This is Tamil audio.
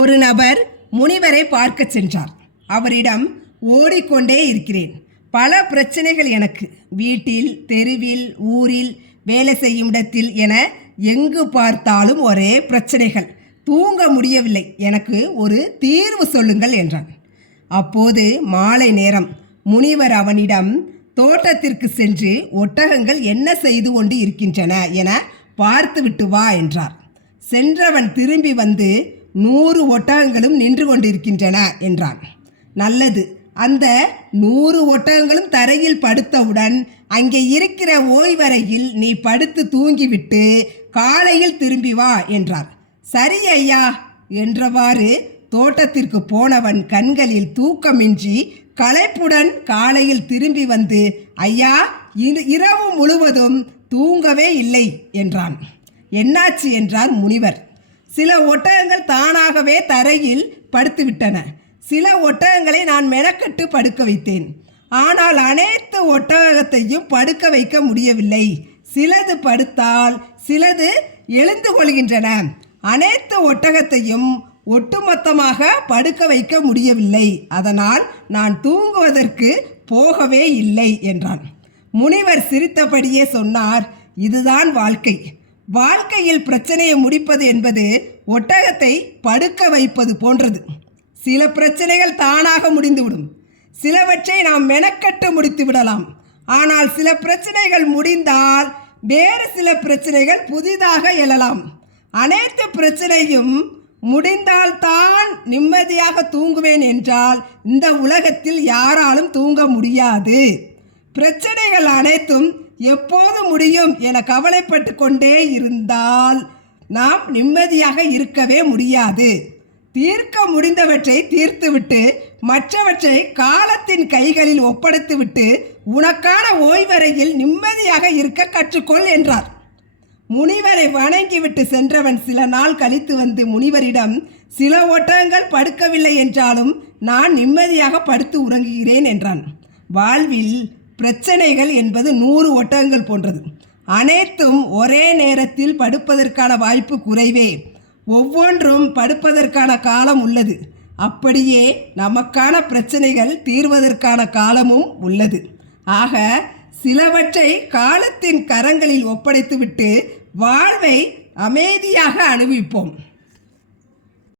ஒரு நபர் முனிவரை பார்க்க சென்றார். அவரிடம், ஓடிக்கொண்டே இருக்கிறேன், பல பிரச்சனைகள் எனக்கு, வீட்டில், தெருவில், ஊரில், வேலை செய்யும் இடத்தில் என எங்கு பார்த்தாலும் ஒரே பிரச்சனைகள், தூங்க முடியவில்லை, எனக்கு ஒரு தீர்வு சொல்லுங்கள் என்றான். அப்போது மாலை நேரம். முனிவர் அவனிடம், தோட்டத்திற்கு சென்று ஒட்டகங்கள் என்ன செய்து கொண்டு இருக்கின்றன என பார்த்துவிட்டு வா என்றார். சென்றவன் திரும்பி வந்து, 100 ஒட்டகங்களும் நின்று கொண்டிருக்கின்றன என்றான். நல்லது, அந்த 100 ஒட்டகங்களும் தரையில் படுத்தவுடன் அங்கே இருக்கிற ஓய்வறையில் நீ படுத்து தூங்கிவிட்டு காலையில் திரும்பி வா என்றார். சரி ஐயா என்றவாறு தோட்டத்திற்கு போனவன் கண்களில் தூக்கமின்றி களைப்புடன் காலையில் திரும்பி வந்து, ஐயா, இரவு முழுவதும் தூங்கவே இல்லை என்றான். என்னாச்சு என்றார் முனிவர். சில ஒட்டகங்கள் தானாகவே தரையில் படுத்துவிட்டன. சில ஒட்டகங்களை நான் மெனக்கட்டு படுக்க வைத்தேன். ஆனால் அனைத்து ஒட்டகத்தையும் படுக்க வைக்க முடியவில்லை. சிலது படுத்தால் சிலது எழுந்து கொள்கின்றன. அனைத்து ஒட்டகத்தையும் ஒட்டுமொத்தமாக படுக்க வைக்க முடியவில்லை. அதனால் நான் தூங்குவதற்கு போகவே இல்லை என்றான். முனிவர் சிரித்தபடியே சொன்னார், இதுதான் வாழ்க்கை. வாழ்க்கையில் பிரச்சனையை முடிப்பது என்பது ஒட்டகத்தை படுக்க வைப்பது போன்றது. சில பிரச்சனைகள் தானாக முடிந்துவிடும். சிலவற்றை நாம் மெனக்கட்டு முடித்து விடலாம். ஆனால் சில பிரச்சனைகள் முடிந்தால் வேறு சில பிரச்சனைகள் புதிதாக எழலாம். அனைத்து பிரச்சனையும் முடிந்தால்தான் நிம்மதியாக தூங்குவேன் என்றால் இந்த உலகத்தில் யாராலும் தூங்க முடியாது. பிரச்சனைகள் அனைத்தும் எப்போது முடியும் என கவலைப்பட்டு கொண்டே இருந்தால் நாம் நிம்மதியாக இருக்கவே முடியாது. தீர்க்க முடிந்தவற்றை தீர்த்துவிட்டு மற்றவற்றை காலத்தின் கைகளில் ஒப்படைத்துவிட்டு உனக்கான ஓய்வறையில் நிம்மதியாக இருக்க கற்றுக்கொள் என்றார். முனிவரை வணங்கிவிட்டு சென்றவன் சில நாள் கழித்து வந்து முனிவரிடம், சில ஒட்டகங்கள் படுக்கவில்லை என்றாலும் நான் நிம்மதியாக படுத்து உறங்குகிறேன் என்றான். வாழ்வில் பிரச்சனைகள் என்பது 100 ஒட்டகங்கள் போன்றது. அனைத்தும் ஒரே நேரத்தில் படுப்பதற்கான வாய்ப்பு குறைவே. ஒவ்வொன்றும் படுப்பதற்கான காலம் உள்ளது. அப்படியே நமக்கான பிரச்சனைகள் தீர்வதற்கான காலமும் உள்ளது. ஆக சிலவற்றை காலத்தின் கரங்களில் ஒப்படைத்துவிட்டு வாழ்வை அமைதியாக அனுபவிப்போம்.